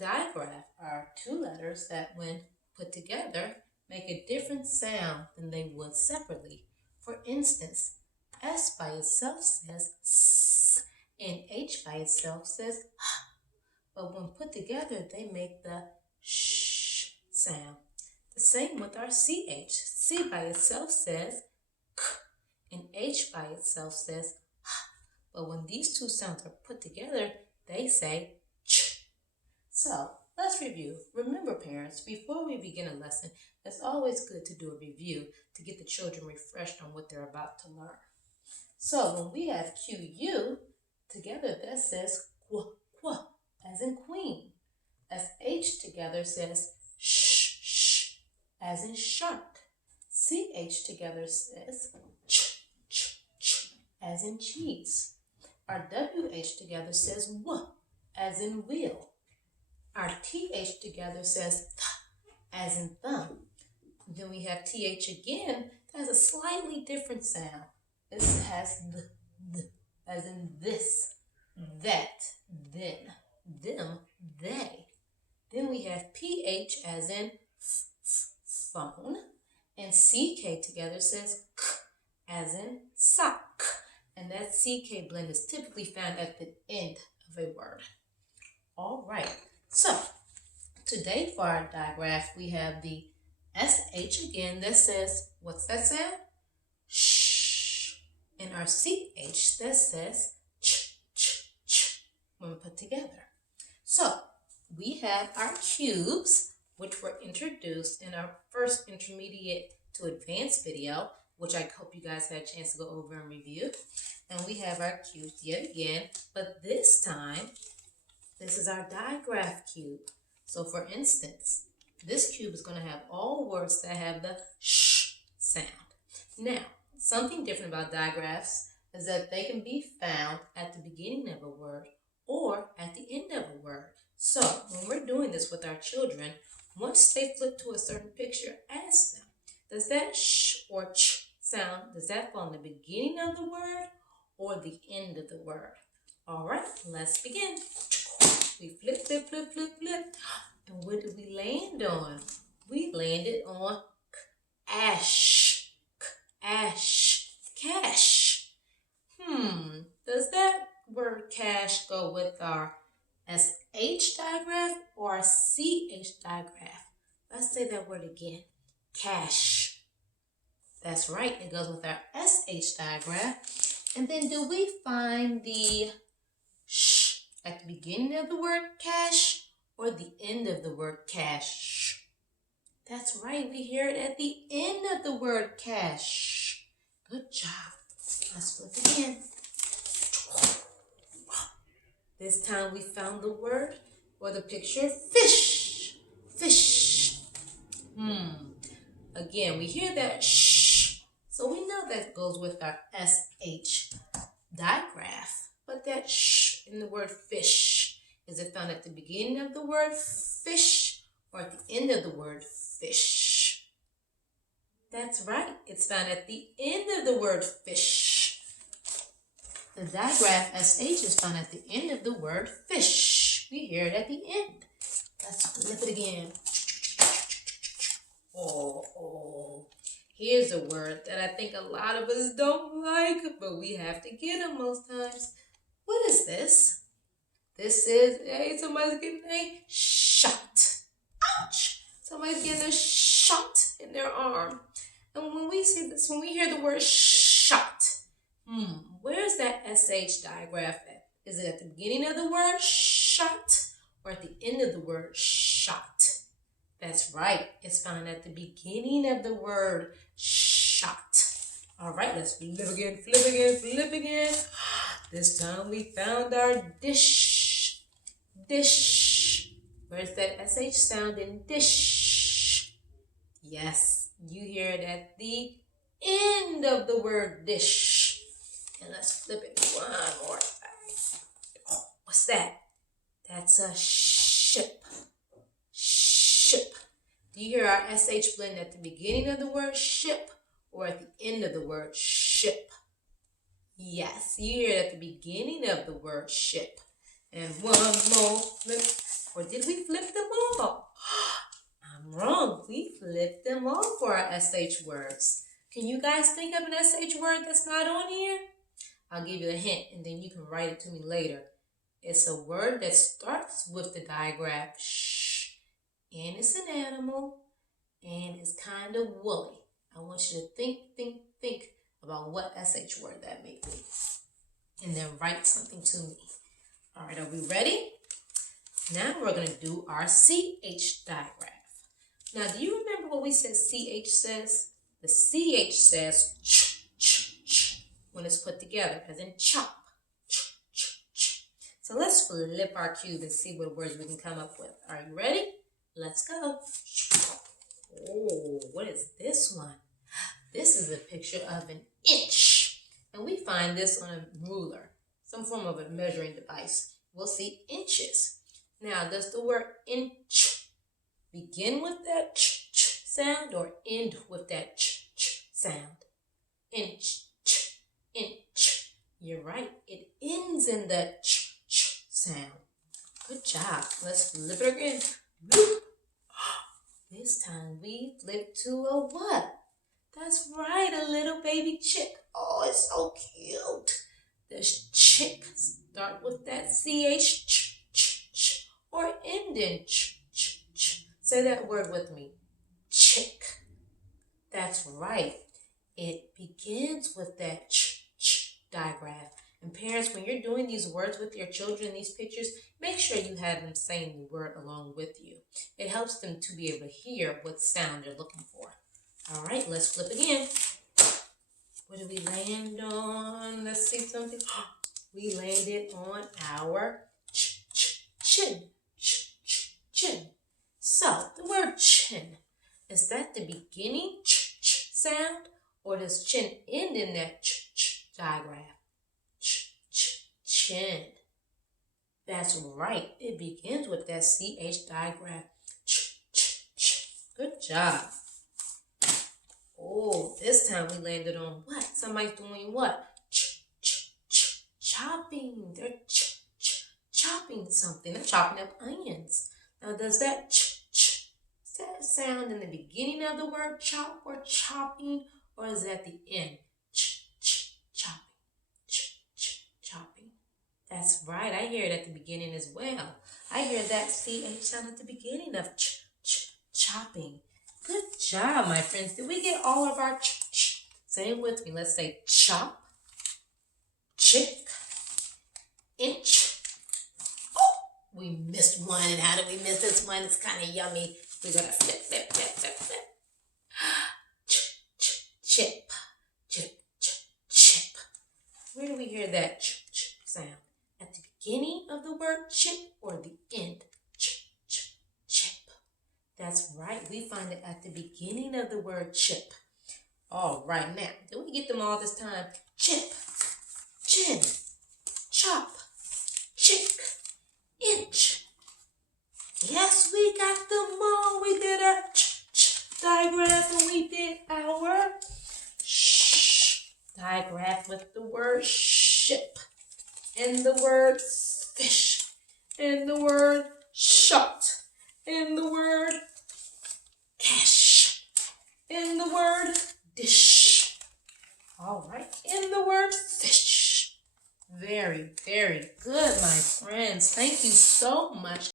digraph are two letters that, when put together, make a different sound than they would separately. For instance, S by itself says S, and H by itself says H. But when put together, they make the sh sound. The same with our CH. C by itself says K, and H by itself says H. But when these two sounds are put together, they say ch. So let's review. Remember, parents, before we begin a lesson, it's always good to do a review to get the children refreshed on what they're about to learn. So when we have QU together, that says qu, qu, as in queen. SH together says sh, sh, as in shark. CH together says ch, ch, ch, as in cheese. Our WH together says w, as in wheel. Our TH together says th, as in thumb. Then we have TH again, that has a slightly different sound. This has the, as in this, that, then, them, they. Then we have PH as in phone, and CK together says k, as in sock. And that CK blend is typically found at the end of a word. All right, so today for our digraph, we have the SH again that says, what's that sound? Shh. And our CH that says ch, ch, ch when put together. So we have our cubes, which were introduced in our first intermediate to advanced video, which I hope you guys had a chance to go over and review. And we have our cubes yet again, but this time, this is our digraph cube. So for instance, this cube is going to have all words that have the sh sound. Now, something different about digraphs is that they can be found at the beginning of a word or at the end of a word. So when we're doing this with our children, once they flip to a certain picture, ask them, does that sh or ch sound, does that fall in the beginning of the word or the end of the word? All right, let's begin. We flip, flip, flip, flip, flip. And what did we land on? We landed on ash, ash, cash. Does that word cash go with our SH digraph or our CH digraph? Let's say that word again, cash. That's right, it goes with our SH digraph. And then do we find the sh at the beginning of the word cash or the end of the word cash? That's right, we hear it at the end of the word cash. Good job. Let's flip again. This time we found the word or the picture fish, fish. Again, we hear that sh, so we know that goes with our SH digraph. But that sh in the word fish, is it found at the beginning of the word fish or at the end of the word fish? That's right, it's found at the end of the word fish. The digraph SH is found at the end of the word fish. We hear it at the end. Let's flip it again. Oh. Here's a word that I think a lot of us don't like, but we have to get them most times. What is this? This is, hey, somebody's getting a shot. Ouch! Somebody's getting a shot in their arm. And when we see this, when we hear the word shot, where's that SH digraph at? Is it at the beginning of the word shot or at the end of the word shot? That's right, it's found at the beginning of the word shot. All right, let's flip again, flip again, flip again. This time we found our dish, dish. Where's that SH sound in dish? Yes, you hear it at the end of the word dish. And let's flip it one more time. Oh, what's that? That's a ship. Ship. Do you hear our SH blend at the beginning of the word ship or at the end of the word ship? Yes, you hear it at the beginning of the word ship. And one more flip. Or did we flip them all? I'm wrong. We flipped them all for our SH words. Can you guys think of an SH word that's not on here? I'll give you a hint and then you can write it to me later. It's a word that starts with the digraph sh, and it's an animal, and it's kind of woolly. I want you to think about what SH word that may be, and then write something to me. All right, are we ready? Now we're going to do our CH digraph. Now, do you remember what we said CH says? The CH says ch, ch, ch when it's put together, as in chop. Ch, ch, ch. So let's flip our cube and see what words we can come up with. Are you ready? Let's go. Oh, what is this one? This is a picture of an inch. And we find this on a ruler, some form of a measuring device. We'll see inches. Now, does the word inch begin with that ch, ch sound or end with that ch, ch sound? Inch, ch, inch. You're right. It ends in the ch, ch sound. Good job. Let's flip it again. This time we flip to a what? That's right, a little baby chick. Oh, it's so cute. This chick start with that CH ch, ch, ch, or end in ch, ch, ch. Say that word with me. Chick. That's right. It begins with that ch, ch digraph. And parents, when you're doing these words with your children, these pictures, make sure you have them saying the word along with you. It helps them to be able to hear what sound they're looking for. All right, let's flip again. What did we land on? Let's see something. We landed on our chin. Chin. So, the word chin, is that the beginning ch sound, or does chin end in that ch digraph? Chin. That's right. It begins with that CH digraph. Good job. Oh, this time we landed on what? Somebody's doing what? Chopping. They're chopping something. They're chopping up onions. Now, does that sound in the beginning of the word chop or chopping, or is it at the end? Chopping. Chopping. That's right. I hear it at the beginning as well. I hear that CH sound at the beginning of chopping. Good job, my friends. Did we get all of our ch? Say it with me. Let's say chop, chick, inch. Oh, we missed one. And how did we miss this one? It's kind of yummy. We're going to flip. Chip. Where do we hear that ch sound? At the beginning of the word chip or the end? Chip. That's right. We find it at the beginning of the word chip. All right. Now, did we get them all this time? Chip, chin, chop, chick, inch. Yes, we got them all. We did our digraph and we did our digraph with the word ship and the word fish and the word shot and the word cash and the word dish. All right, and the word fish. Very, very good, my friends. Thank you so much.